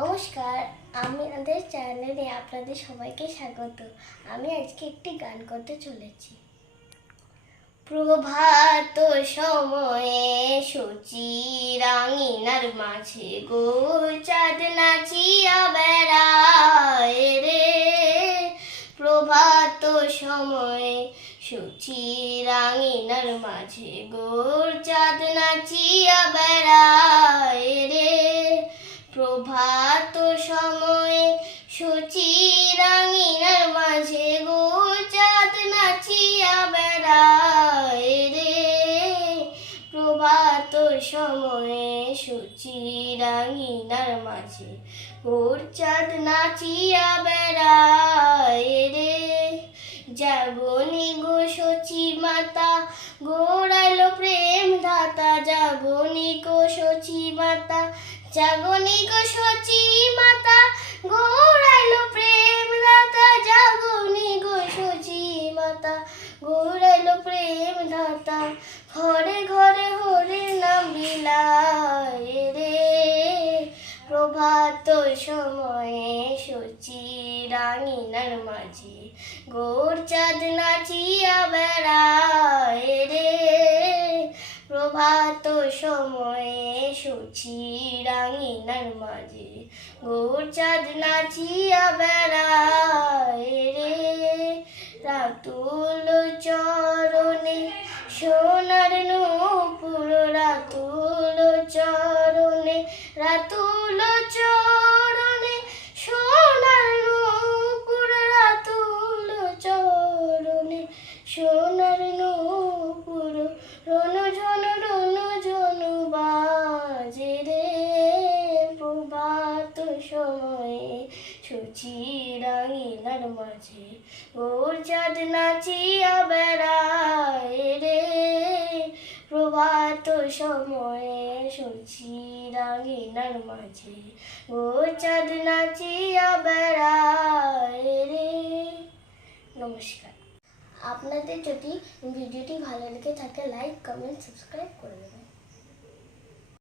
নমস্কার, আমি আমাদের চ্যানেলে আপনাদের সবাইকে স্বাগত। আমি আজকে একটি গান করতে চলেছি। প্রভাত সময়ে সচি রাঙিনার মাঝে গো চাঁদ নাচিয়া বেড়ায় রে। প্রভাত সময়ে সচি রাঙিনার মাঝে গোর চাঁদ নাচিয়া বেড়ায় সূচি রাঙিনার মাঝে গো চাঁদ নাচিয়া বেড়ায় রে। প্রভাত সময়ে সূচি রাঙিনার মাঝে গোর চাঁদ নাচিয়া বেড়ায় রে। জাগনি গো সচি মাতা গোড়াইলো প্রেম ধাতা জাগনি গো সচি মাতা জাগনি গো ঘরে ঘরে হরে নাম বিলায় রে। প্রভাত সময়ে সচি রাঙিনার মাঝে গোর চাঁদ নাচিয়া বেড়ায় রে। প্রভাত সময়ে সূচি রাঙিনার মাঝে গোর চাঁদ নাচিয়া বেড়ায় রে। রাতুল চরণে সোনার নূপুর রাতুল চরণে রাতুল সময়ে সূচি রাঙিনার মাঝে, গোর চাঁদ নাচিয়া বেড়ায় রে। প্রভাত সময়ে সূচি রাঙিনার মাঝে, গোর চাঁদ নাচিয়া বেড়ায় রে। নমস্কার। আপনাদের যদি ভিডিওটি ভালো লেগে থাকে, লাইক, কমেন্ট, সাবস্ক্রাইব করে দেবেন।